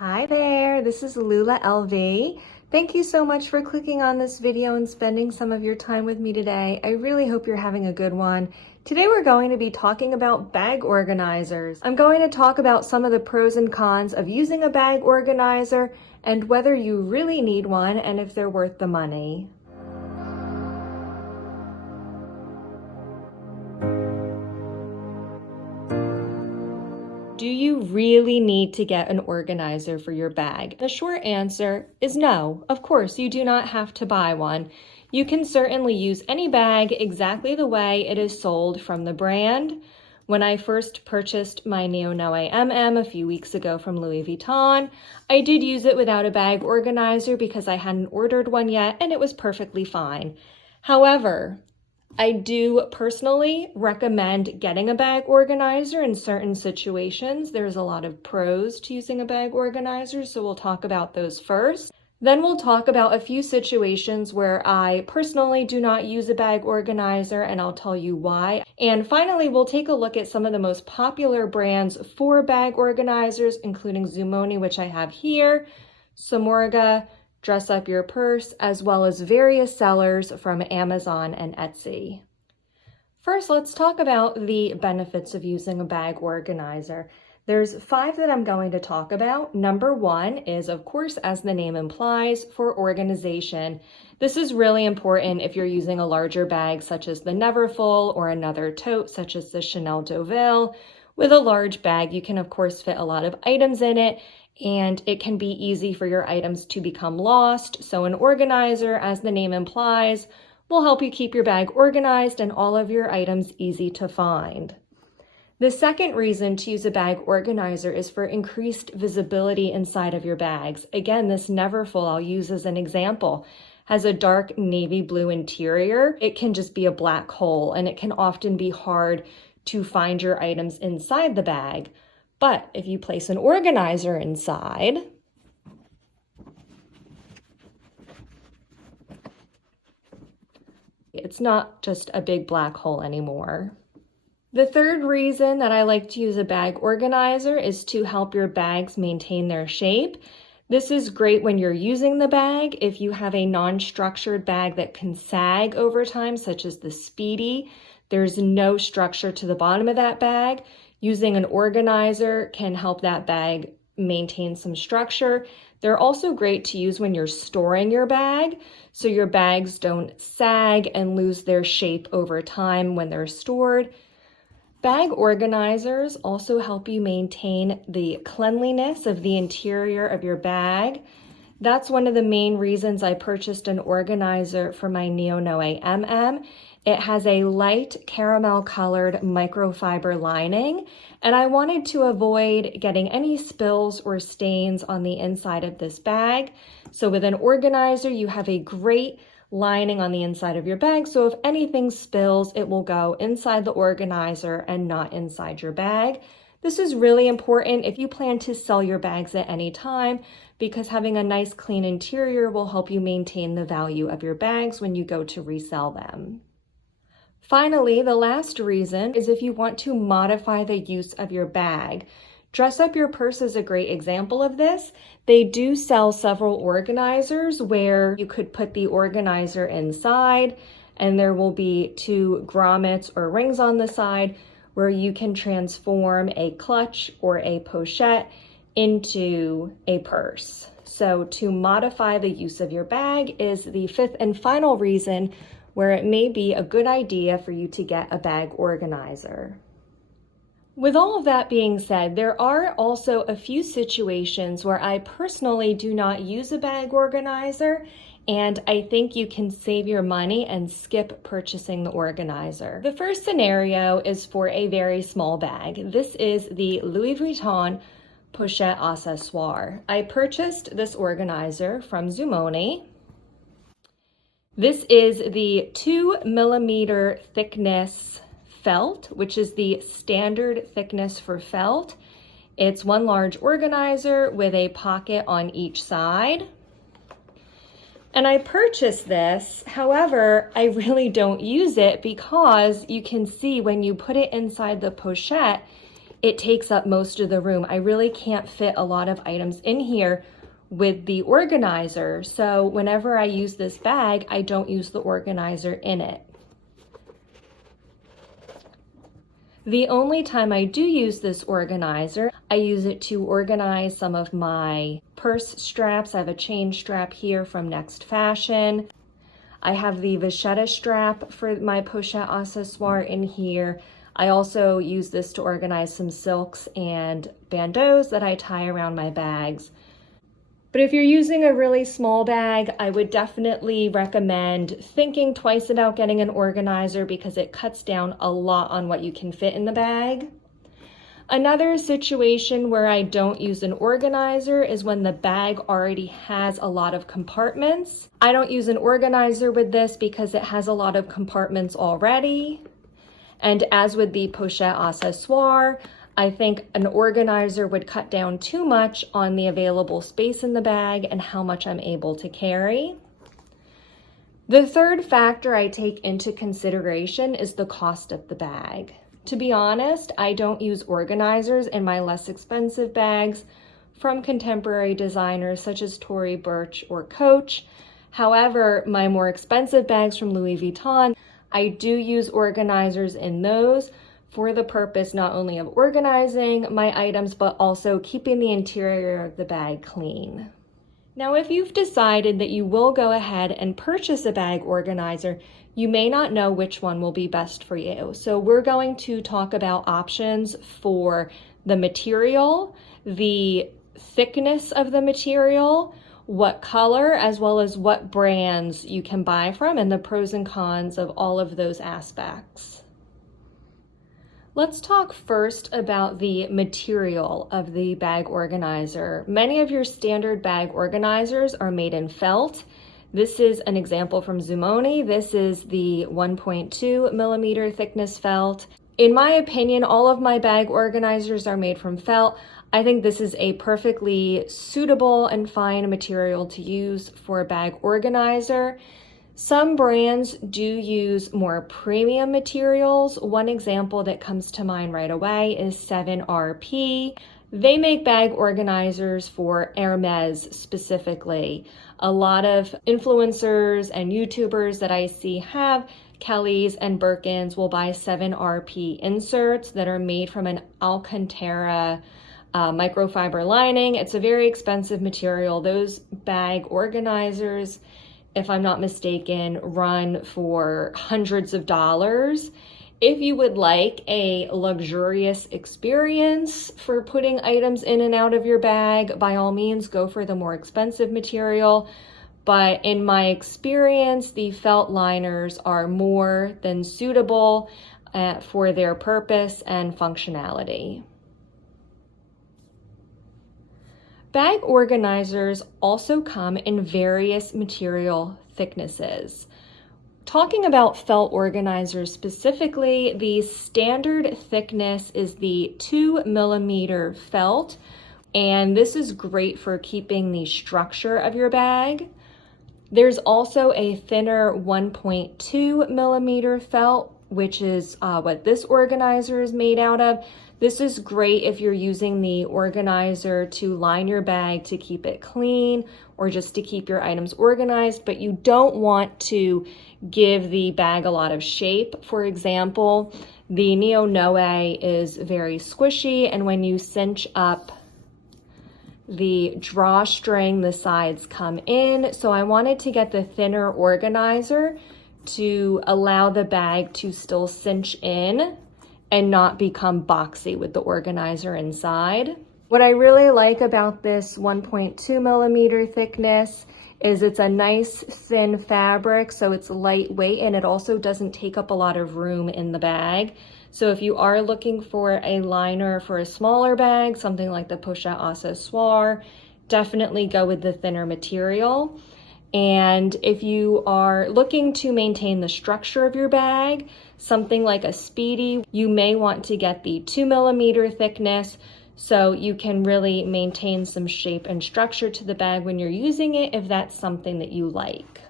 Hi there, this is Lula LV. Thank you so much for clicking on this video and spending some of your time with me today. I really hope you're having a good one. Today we're going to be talking about bag organizers. I'm going to talk about some of the pros and cons of using a bag organizer and whether you really need one and if they're worth the money. Do you really need to get an organizer for your bag? The short answer is no. Of course, you do not have to buy one. You can certainly use any bag exactly the way it is sold from the brand. When I first purchased my Neo Noe MM a few weeks ago from Louis Vuitton, I did use it without a bag organizer because I hadn't ordered one yet, and it was perfectly fine. However, I do personally recommend getting a bag organizer in certain situations. There's a lot of pros to using a bag organizer, so we'll talk about those first. Then we'll talk about a few situations where I personally do not use a bag organizer, and I'll tell you why. And finally, we'll take a look at some of the most popular brands for bag organizers, including Zoomoni, which I have here, Samorga, Dress Up Your Purse, as well as various sellers from Amazon and Etsy. First, let's talk about the benefits of using a bag organizer. There's 5 that I'm going to talk about. Number 1 is, of course, as the name implies, for organization. This is really important if you're using a larger bag such as the Neverfull or another tote such as the Chanel Deauville. With a large bag, you can of course fit a lot of items in it, and it can be easy for your items to become lost. So an organizer, as the name implies, will help you keep your bag organized and all of your items easy to find. The second reason to use a bag organizer is for increased visibility inside of your bags. Again, this Neverfull I'll use as an example has a dark navy blue interior. It can just be a black hole, and it can often be hard to find your items inside the bag. But if you place an organizer inside, it's not just a big black hole anymore. The third reason that I like to use a bag organizer is to help your bags maintain their shape. This is great when you're using the bag. If you have a non-structured bag that can sag over time, such as the Speedy, there's no structure to the bottom of that bag. Using an organizer can help that bag maintain some structure. They're also great to use when you're storing your bag, so your bags don't sag and lose their shape over time when they're stored. Bag organizers also help you maintain the cleanliness of the interior of your bag. That's one of the main reasons I purchased an organizer for my Neo Noe MM. It has a light caramel colored microfiber lining, and I wanted to avoid getting any spills or stains on the inside of this bag. So with an organizer, you have a great lining on the inside of your bag, so if anything spills, it will go inside the organizer and not inside your bag. This is really important if you plan to sell your bags at any time, because having a nice clean interior will help you maintain the value of your bags when you go to resell them. Finally, the last reason is if you want to modify the use of your bag. Dress Up Your Purse is a great example of this. They do sell several organizers where you could put the organizer inside, and there will be 2 grommets or rings on the side where you can transform a clutch or a pochette into a purse. So to modify the use of your bag is the 5th and final reason where it may be a good idea for you to get a bag organizer. With all of that being said, there are also a few situations where I personally do not use a bag organizer, and I think you can save your money and skip purchasing the organizer. The first scenario is for a very small bag. This is the Louis Vuitton Pochette Accessoire. I purchased this organizer from Zoomoni. This is the 2mm thickness felt, which is the standard thickness for felt. It's one large organizer with a pocket on each side. And I purchased this, however, I really don't use it because you can see when you put it inside the pochette, it takes up most of the room. I really can't fit a lot of items in here with the organizer. So whenever I use this bag, I don't use the organizer in it. The only time I do use this organizer, I use it to organize some of my purse straps. I have a chain strap here from Next Fashion. I have the vachetta strap for my pochette accessoire in here. I also use this to organize some silks and bandeaus that I tie around my bags. But if you're using a really small bag, I would definitely recommend thinking twice about getting an organizer because it cuts down a lot on what you can fit in the bag. Another situation where I don't use an organizer is when the bag already has a lot of compartments. I don't use an organizer with this because it has a lot of compartments already. And as with the pochette accessoire, I think an organizer would cut down too much on the available space in the bag and how much I'm able to carry. The third factor I take into consideration is the cost of the bag. To be honest, I don't use organizers in my less expensive bags from contemporary designers such as Tory Burch or Coach. However, my more expensive bags from Louis Vuitton, I do use organizers in those for the purpose not only of organizing my items, but also keeping the interior of the bag clean. Now, if you've decided that you will go ahead and purchase a bag organizer, you may not know which one will be best for you. So we're going to talk about options for the material, the thickness of the material, what color, as well as what brands you can buy from, and the pros and cons of all of those aspects. Let's talk first about the material of the bag organizer. Many of your standard bag organizers are made in felt. This is an example from Zoomoni. This is the 1.2 millimeter thickness felt. In my opinion, all of my bag organizers are made from felt. I think this is a perfectly suitable and fine material to use for a bag organizer. Some brands do use more premium materials. One example that comes to mind right away is 7RP. They make bag organizers for Hermes specifically. A lot of influencers and YouTubers that I see have Kellys and Birkins will buy 7RP inserts that are made from an Alcantara microfiber lining. It's a very expensive material. Those bag organizers, if I'm not mistaken, run for hundreds of dollars. If you would like a luxurious experience for putting items in and out of your bag, by all means, go for the more expensive material. But in my experience, the felt liners are more than suitable for their purpose and functionality. Bag organizers also come in various material thicknesses. Talking about felt organizers specifically, the standard thickness is the 2 millimeter felt, and this is great for keeping the structure of your bag. There's also a thinner 1.2 millimeter felt, which is what this organizer is made out of. This is great if you're using the organizer to line your bag to keep it clean or just to keep your items organized, but you don't want to give the bag a lot of shape. For example, the Neo Noe is very squishy, and when you cinch up the drawstring, the sides come in. So I wanted to get the thinner organizer to allow the bag to still cinch in and not become boxy with the organizer inside. What I really like about this 1.2 millimeter thickness is it's a nice thin fabric, so it's lightweight, and it also doesn't take up a lot of room in the bag. So if you are looking for a liner for a smaller bag, something like the pochette accessoire, definitely go with the thinner material. And if you are looking to maintain the structure of your bag, something like a Speedy, you may want to get the 2 millimeter thickness so you can really maintain some shape and structure to the bag when you're using it, if that's something that you like.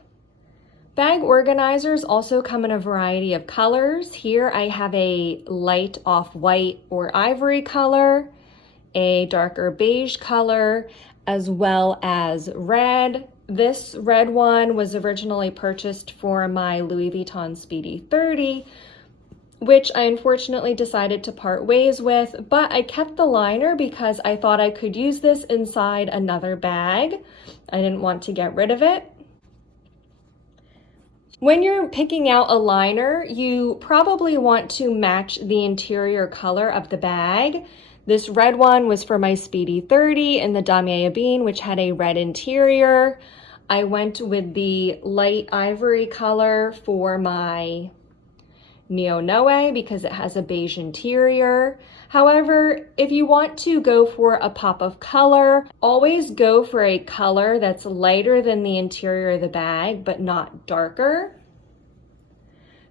Bag organizers also come in a variety of colors. Here I have a light off-white or ivory color, a darker beige color, as well as red. This red one was originally purchased for my Louis Vuitton Speedy 30, which I unfortunately decided to part ways with, but I kept the liner because I thought I could use this inside another bag. I didn't want to get rid of it. When you're picking out a liner, you probably want to match the interior color of the bag. This red one was for my Speedy 30 in the Damier Ebene, which had a red interior. I went with the light ivory color for my Neo Noe because it has a beige interior. However, if you want to go for a pop of color, always go for a color that's lighter than the interior of the bag, but not darker.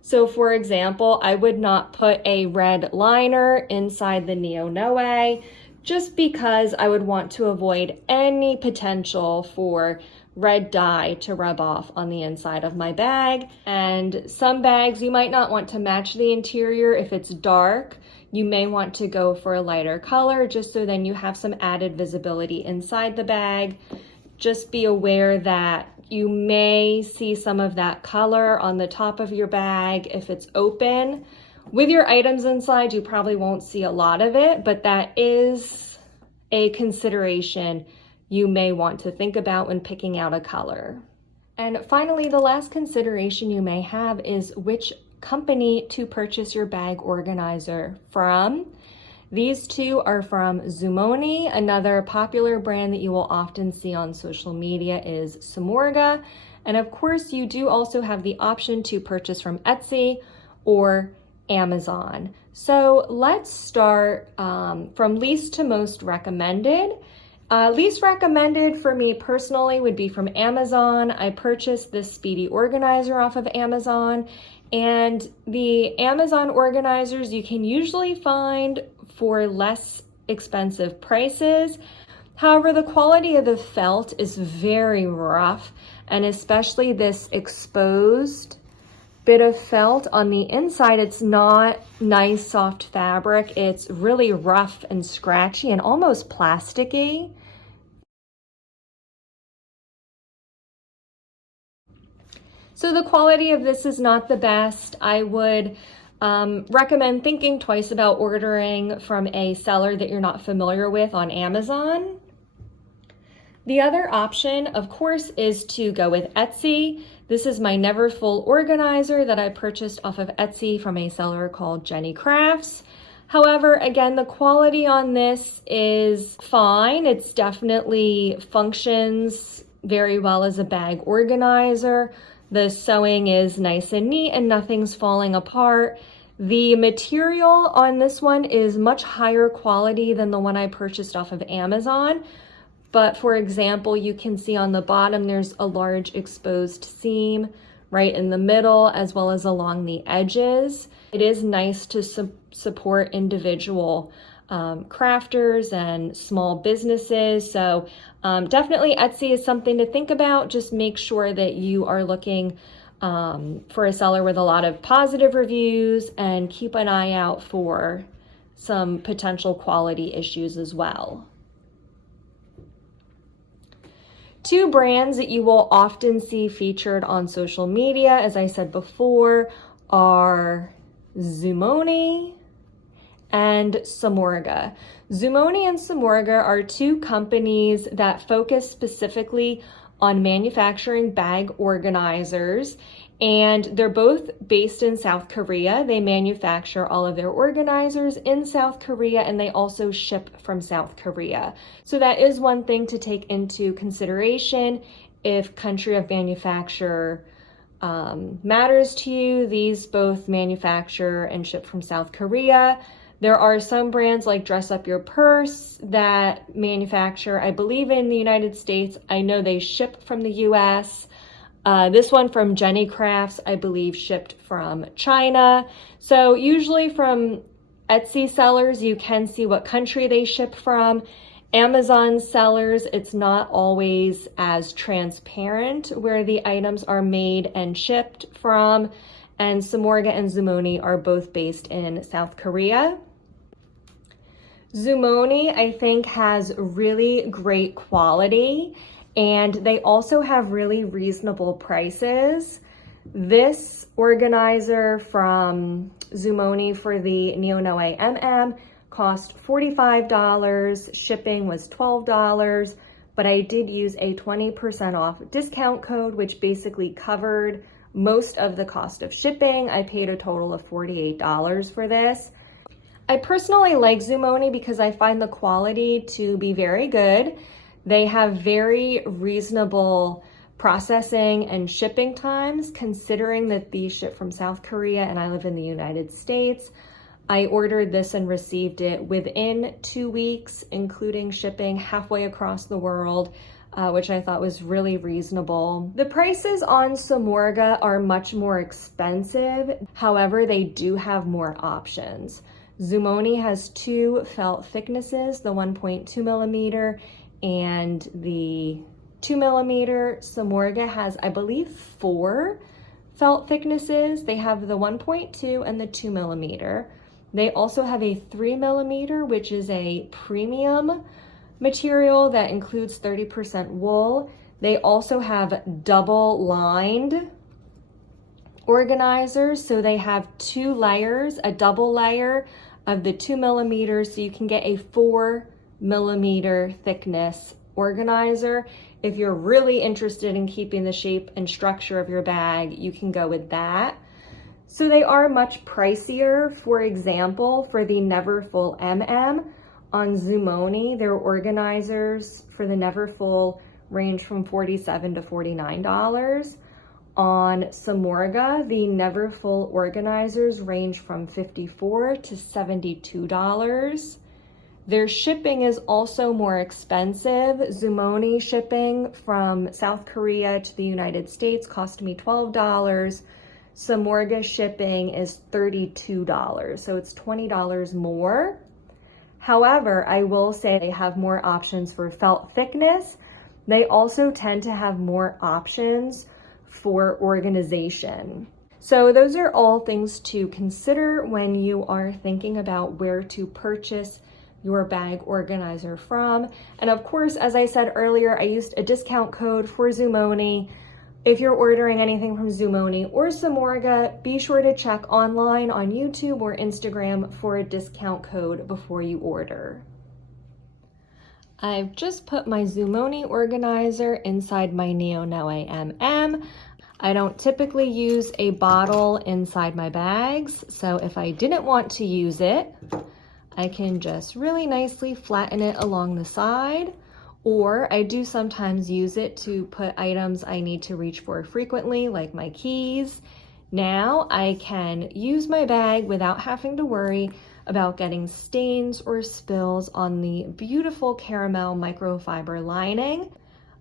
So for example, I would not put a red liner inside the Neo Noe just because I would want to avoid any potential for red dye to rub off on the inside of my bag. And some bags you might not want to match the interior. If it's dark, you may want to go for a lighter color just so then you have some added visibility inside the bag. Just be aware that you may see some of that color on the top of your bag if it's open. With your items inside, you probably won't see a lot of it, but that is a consideration you may want to think about when picking out a color. And finally, the last consideration you may have is which company to purchase your bag organizer from. These two are from Zoomoni. Another popular brand that you will often see on social media is Samorga. And of course, you do also have the option to purchase from Etsy or Amazon. So let's start from least to most recommended. Least recommended for me personally would be from Amazon. I purchased this Speedy organizer off of Amazon, and the Amazon organizers you can usually find for less expensive prices. However, the quality of the felt is very rough, and especially this exposed bit of felt on the inside, it's not nice soft fabric. It's really rough and scratchy and almost plasticky. So the quality of this is not the best. I would recommend thinking twice about ordering from a seller that you're not familiar with on Amazon. The other option, of course, is to go with Etsy. This is my Never Full organizer that I purchased off of Etsy from a seller called Jenny Crafts. However, again, the quality on this is fine. It's definitely functions very well as a bag organizer. The sewing is nice and neat and nothing's falling apart. The material on this one is much higher quality than the one I purchased off of Amazon. But for example, you can see on the bottom, there's a large exposed seam right in the middle, as well as along the edges. It is nice to support individual crafters and small businesses. So definitely Etsy is something to think about. Just make sure that you are looking for a seller with a lot of positive reviews, and keep an eye out for some potential quality issues as well. Two brands that you will often see featured on social media, as I said before, are Zoomoni and Samorga. Zoomoni and Samorga are two companies that focus specifically on manufacturing bag organizers, and they're both based in South Korea. They manufacture all of their organizers in South Korea, and they also ship from South Korea. So that is one thing to take into consideration if country of manufacture matters to you. These both manufacture and ship from South Korea. There are some brands like Dress Up Your Purse that manufacture, I believe, in the United States. I know they ship from the US. This one from Jenny Crafts, I believe, shipped from China. So usually from Etsy sellers, you can see what country they ship from. Amazon sellers, it's not always as transparent where the items are made and shipped from, and Samorga and Zoomoni are both based in South Korea. Zoomoni, I think, has really great quality, and they also have really reasonable prices. This organizer from Zoomoni for the Neonoe MM cost $45, shipping was $12, but I did use a 20% off discount code, which basically covered most of the cost of shipping. I paid a total of $48 for this. I personally like Zoomoni because I find the quality to be very good. They have very reasonable processing and shipping times, considering that these ship from South Korea and I live in the United States. I ordered this and received it within 2 weeks, including shipping halfway across the world, which I thought was really reasonable. The prices on Samorga are much more expensive. However, they do have more options. Zoomoni has 2 felt thicknesses, the 1.2 millimeter and the 2 millimeter. Samorga has, I believe, 4 felt thicknesses. They have the 1.2 and the 2 millimeter. They also have a 3 millimeter, which is a premium material that includes 30% wool. They also have double lined organizers. So they have 2 layers, a double layer of the 2 millimeters. So you can get a 4 millimeter thickness organizer. If you're really interested in keeping the shape and structure of your bag, you can go with that. So they are much pricier. For example, for the Neverfull MM on Zoomoni, their organizers for the Neverfull range from $47 to $49. On Samorga, the Neverfull organizers range from $54 to $72. Their shipping is also more expensive. Zoomoni shipping from South Korea to the United States cost me $12. Samorga shipping is $32, so it's $20 more. However, I will say they have more options for felt thickness. They also tend to have more options for organization. So those are all things to consider when you are thinking about where to purchase your bag organizer from. And of course, as I said earlier, I used a discount code for Zoomoni. If you're ordering anything from Zoomoni or Samorga, be sure to check online on YouTube or Instagram for a discount code before you order. I've just put my Zoomoni organizer inside my Neonoe MM. I don't typically use a bottle inside my bags, so if I didn't want to use it, I can just really nicely flatten it along the side. Or I do sometimes use it to put items I need to reach for frequently, like my keys. Now I can use my bag without having to worry about getting stains or spills on the beautiful caramel microfiber lining.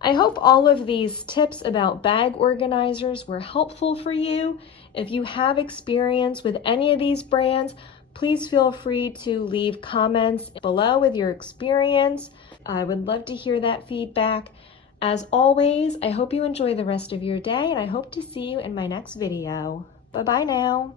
I hope all of these tips about bag organizers were helpful for you. If you have experience with any of these brands, please feel free to leave comments below with your experience. I would love to hear that feedback. As always, I hope you enjoy the rest of your day, and I hope to see you in my next video. Bye-bye now.